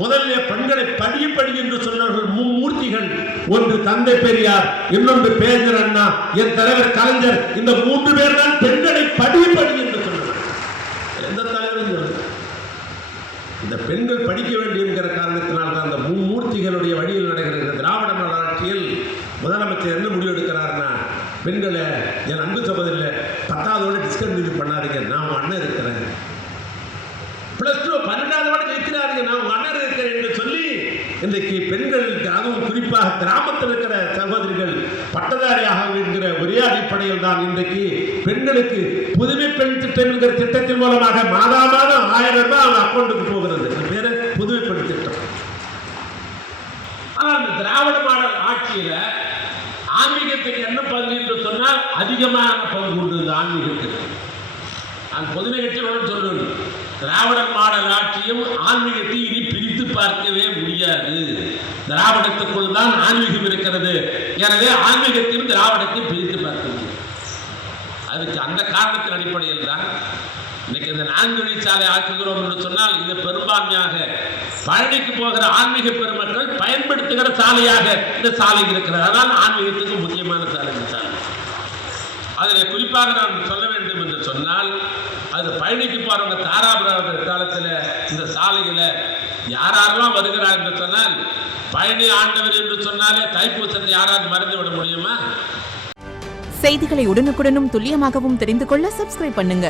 முதல்ல பெண்களை படி என்று சொன்னவர்கள் மும்மூர்த்திகள். ஒன்று தந்தை பெரியார், இன்னொன்று பேரறிஞர் அண்ணா, என் தலைவர் கலைஞர். இந்த 3 பேர் தான் பெண்களை படி என்று சொன்னார். எந்த தலைவரும் சொல்லுங்க. இந்த பெண்கள் படிக்க வேண்டும் என்கிற காரணத்தினால் தான் அந்த மும்மூர்த்திகளுடைய வழியில் நடக்கிறது. திராவிட மாடல் ஆட்சியில் முதலமைச்சர் என்ன முடிவு எடுக்கிறார்னா, பெண்களை என் அன்பு சகோதரில் 10ஆவதோட டிஸ்கன்டினியூ பண்ணாதீங்க, நான் உங்கள் அண்ணன் இருக்கிறேன். +2 12ஆவதோட நிற்கிறாதீங்க, நான் உங்கள் அண்ணன் இருக்கிறேன் என்று சொல்லி இன்றைக்கு பெண்களுக்கு, அதுவும் குறிப்பாக கிராமத்தில் இருக்கிற சகோதரிகள் பட்டதாரியாக என்கிற ஒரே அடிப்படையில் தான் இன்றைக்கு பெண்களுக்கு புதுமை பெண் திட்டம் என்கிற திட்டத்தின் மூலமாக மாதம் 1000 ரூபாய் அவங்க அக்கௌண்ட்டுக்கு போகிறது. பேரு புதுமை பெண் திட்டம். ஆனால் இந்த திராவிட மாடல் ஆட்சியில் ஆன்மீகத்துக்கு என்ன பங்கு என்று சொன்னால் அதிகமான பங்கு உண்டு. இந்த ஆன்மீகத்துக்கு நான் பொது நிகழ்ச்சியோடு சொல்லணும். திராவிட மாடல் ஆட்சியும் ஆன்மீகத்தை இனி பிரித்து பார்க்கவே முடியாது. திராவிடத்துக்குள் தான் ஆன்மீகம் இருக்கிறது. எனவே ஆன்மீகத்தையும் திராவிடத்தையும் பிரித்து பார்க்க முடியும். அதுக்கு அந்த காரணத்தின் அடிப்படையில் தான் இன்னைக்கு இந்த 4 வழிச்சாலை ஆக்குகிறோம் என்று சொன்னால் இது பெரும்பான்மையாக பழனிக்கு போகிற ஆன்மீக பெருமக்கள் பயன்படுத்துகிற சாலையாக இந்த சாலை இருக்கிறது. அதனால் ஆன்மீகத்துக்கு முக்கியமான சாலை இந்த சாலை. அதில் குறிப்பாக நான் சொல்ல வேண்டும் என்று சொன்னால், அது பழனிக்கு போறவங்க தாராபுர காலத்தில் இந்த சாலையில் யாரெல்லாம் வருகிறார் என்று சொன்னால், பழனி ஆண்டவர் என்று சொன்னாலே தைப்பூசத்தை யாராவது மறந்து விட முடியுமா? செய்திகளை உடனுக்குடனும் துல்லியமாகவும் தெரிந்து கொள்ள சப்ஸ்கிரைப் பண்ணுங்க.